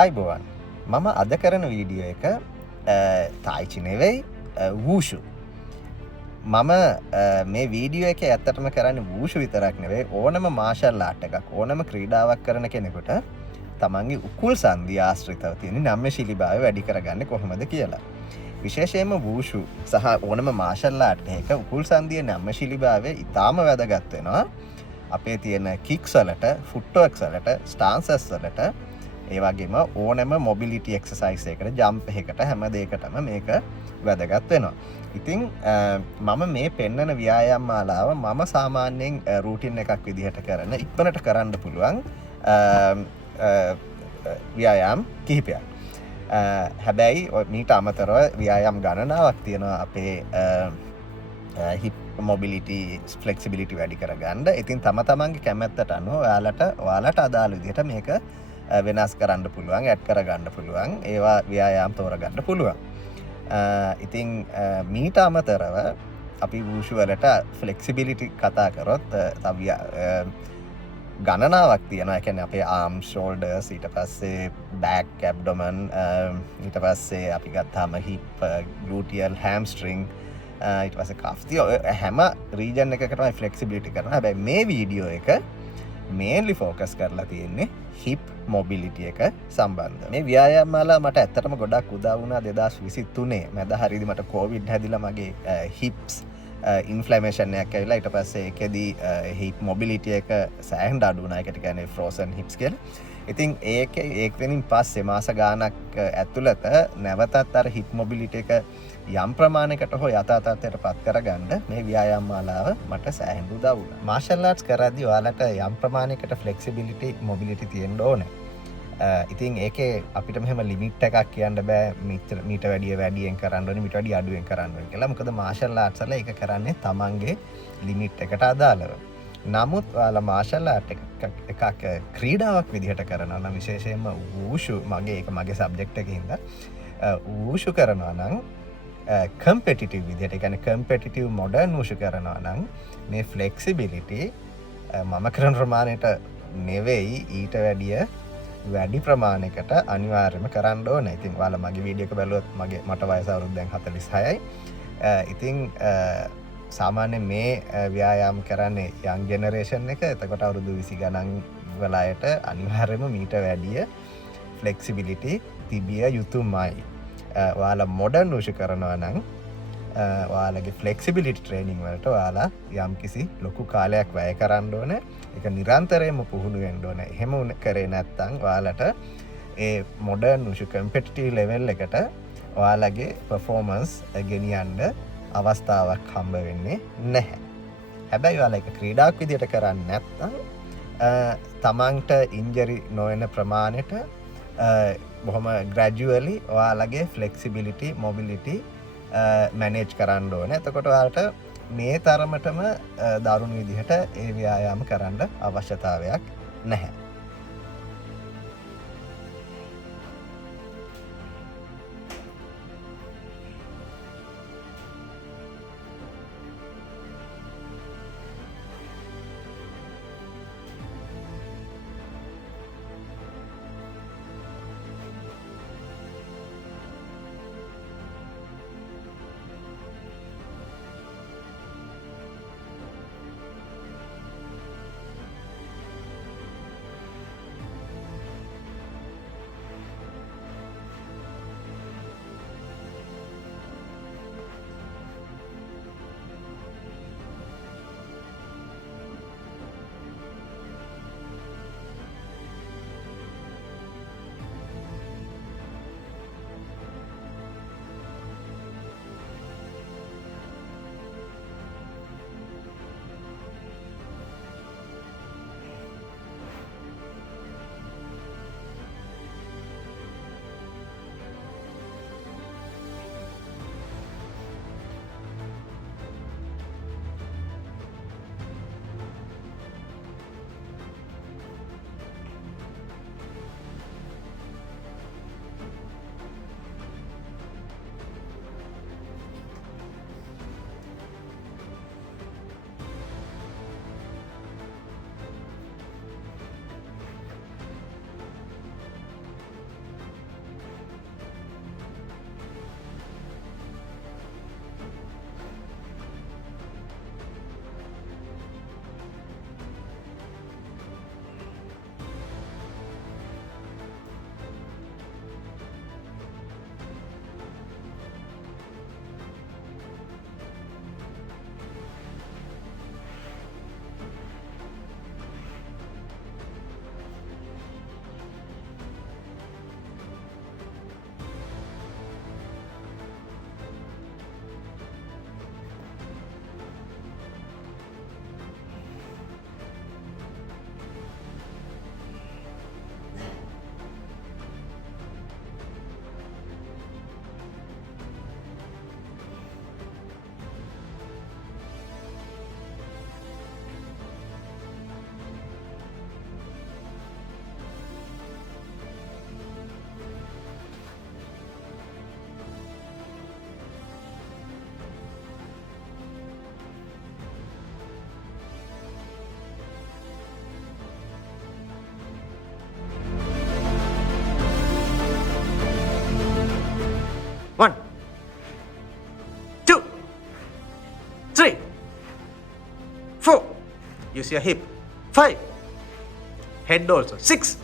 අයිබෝවන් මම අද කරන වීඩියෝ එක තායිචි නෙවෙයි වූෂු මම මේ වීඩියෝ එක ඇත්තටම කරන්න වූෂු විතරක් නෙවෙයි ඕනම මාශල් ආට් එකක් ඕනම ක්‍රීඩාවක් කරන කෙනෙකුට තමන්ගේ උකුල් සන්ධිය ආශ්‍රිතව තියෙන නම්‍ය ශිලිභාවය වැඩි කරගන්න කොහොමද කියලා. විශේෂයෙන්ම වූෂු සහ ඕනම මාශල් ආට් එකක උකුල් සන්ධිය නම්‍ය ශිලිභාවය ඉතාම වැදගත් වෙනවා. අපේ තියෙන කික්ස් වලට, ෆුට්වර්ක්ස් වලට, ස්ටාන්සස් වලට ඒ වගේම ඕනෑම මොබිලිටි එක්සර්සයිස් එකකට ජම්ප් එකකට හැම දෙයකටම මේක වැදගත් වෙනවා. ඉතින් මම මේ පෙන්නන ව්‍යායාම මාලාව මම සාමාන්‍යයෙන් රූටින් එකක් විදිහට කරන ඉක්මනට කරන්න පුළුවන් ව්‍යායාම් කිහිපයක්. හැබැයි මීට අමතරව ව්‍යායාම් ගණනාවක් තියෙනවා අපේ හිප් මොබිලිටි ෆ්ලෙක්සිබිලිටි වැඩි කරගන්න. ඉතින් තම තමන්ගේ කැමැත්තට අනුව ඔයාලට අදාළ විදිහට මේක වෙනස් කරන්න පුළුවන්, ඇඩ් කරගන්න පුළුවන්, ඒවා ව්‍යායාම් තෝරගන්න පුළුවන්. ඉතින් මීට අමතරව අපි වූෂු වලට ෆ්ලෙක්සිබිලිටි කතා කරොත් තව ගණනාවක් තියෙනවා. ඒ කියන්නේ අපේ ආර්ම්, ෂෝල්ඩර්ස්, ඊට පස්සේ බෑක්, ඇබ්ඩොමන්, ඊට පස්සේ අපි ගත්තාම හිප්, ග්ලූටියල්, හැම්ස්ට්‍රින්ග්, ඊට පස්සේ කෆ්ති, හැම රීජන් එකකටම ෆ්ලෙක්සිබිලිටි කරනවා. හැබැයි මේ වීඩියෝ එක මේන්ලි ෆෝකස් කරලා තියෙන්නේ හිප් මොබිලිටි එක සම්බන්ධ. මේ ව්‍යායාම මාලා මට ඇත්තටම ගොඩක් උදා වුණා 2023 මැද හරියදී මට කොවිඩ් හැදිලා මගේ හිප්ස් ඉන්ෆ්ලැමේෂන් එකක් ඇවිල්ලා ඊට පස්සේ ඒකෙදී හිප් මොබිලිටි එක සෑහෙන අඩු වුණා. ඒකට කියන්නේ ෆ්‍රෝසන් හිප්ස් කියලා. ඉතින් ඒකෙන් පස්සේ මාස ගාණක් ඇතුළත නැවතත් අර හිප් මොබිලිටි එක යම් ප්‍රමාණයකට හෝ යථා තත්ත්වයට පත් කරගන්න මේ ව්‍යායාම මාලාව මට සෑහෙන උදව් වුණා. මාෂල් ආර්ට්ස් කරද්දී ඔයාලට යම් ප්‍රමාණයකට ෆ්ලෙක්සිබිලිටි මොබිලිටි තියෙන්න ඕනේ. ඉතින් ඒකේ අපිට මෙහෙම ලිමිට් එකක් කියන්න බෑ මීට වැඩියෙන් කරන්න ඕනේ, මීට වැඩිය අඩුවෙන් කරන්න ඕනේ කියලා. මොකද මාෂල් ආර්ට්ස් වල ඒක කරන්නේ තමන්ගේ ලිමිට් එකට අදාළව. නමුත් ඔයාලා මාෂල් ආර්ට් එකක් ක්‍රීඩාවක් විදිහට කරනවා නම්, විශේෂයෙන්ම වූෂු මගේ සබ්ජෙක්ට් එකේ හින්දා වූෂු කරනවා නම් කම්පෙටිටිව් විදිහට, ඒ කියන්නේ කම්පෙටිටිව් මොඩර්න් වූෂු කරනවා නම් මේ ෆ්ලෙක්සිබිලිටි මම කරන ප්‍රමාණයට නෙවෙයි ඊට වැඩි ප්‍රමාණයකට අනිවාර්යයෙන්ම කරන්න ඕනේ. ඉතින් ඔයාලා මගේ වීඩියෝ එක බැලුවොත් මට වයස අවුරුදු දැන් 46යි. ඉතින් සාමාන්‍යයෙන් මේ ව්‍යායාම් කරන්නේ යං ජෙනරේෂන් එක. එතකොට අවුරුදු 20 ගණන් වල අයට අනිවාර්යයෙන්ම මීට වැඩිය ෆ්ලෙක්සිබිලිටි තිබිය යුතුමයි. ඔයාලා මොඩර්න් වූෂු කරනවා නම් ඔයාලගේ ෆ්ලෙක්සිබිලිටි ට්‍රේනින් වලට ඔයාලා යම්කිසි ලොකු කාලයක් වැය කරන්න ඕනේ. ඒක නිරන්තරයෙන්ම පුහුණු වෙන්න ඕනේ. එහෙම කරේ නැත්නම් ඔයාලට ඒ මොඩර්න් වූෂු කම්පිටිටිව් ලෙවල් එකට ඔයාලගේ පර්ෆෝමන්ස් ගෙනියන්න අවස්ථාවක් හම්බ වෙන්නේ නැහැ. හැබැයි ඔයාලා ඒක ක්‍රීඩාවක් විදිහට කරන්නේ නැත්නම් තමන්ට ඉන්ජරි නොවන ප්‍රමාණයට බොහොම ග්‍රැජුවලි ඔයාලගේ ෆ්ලෙක්සිබිලිටි මොබිලිටි මැනේජ් කරන්න ඕනේ. එතකොට ඔයාලට මේ තරමටම දරුණු විදිහට ඒ ව්‍යායාම කරන්න අවශ්‍යතාවයක් නැහැ. Use your hip. 5. Head also. 6.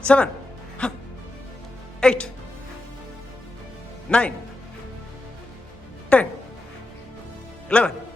7. 8. 9. 10. 11.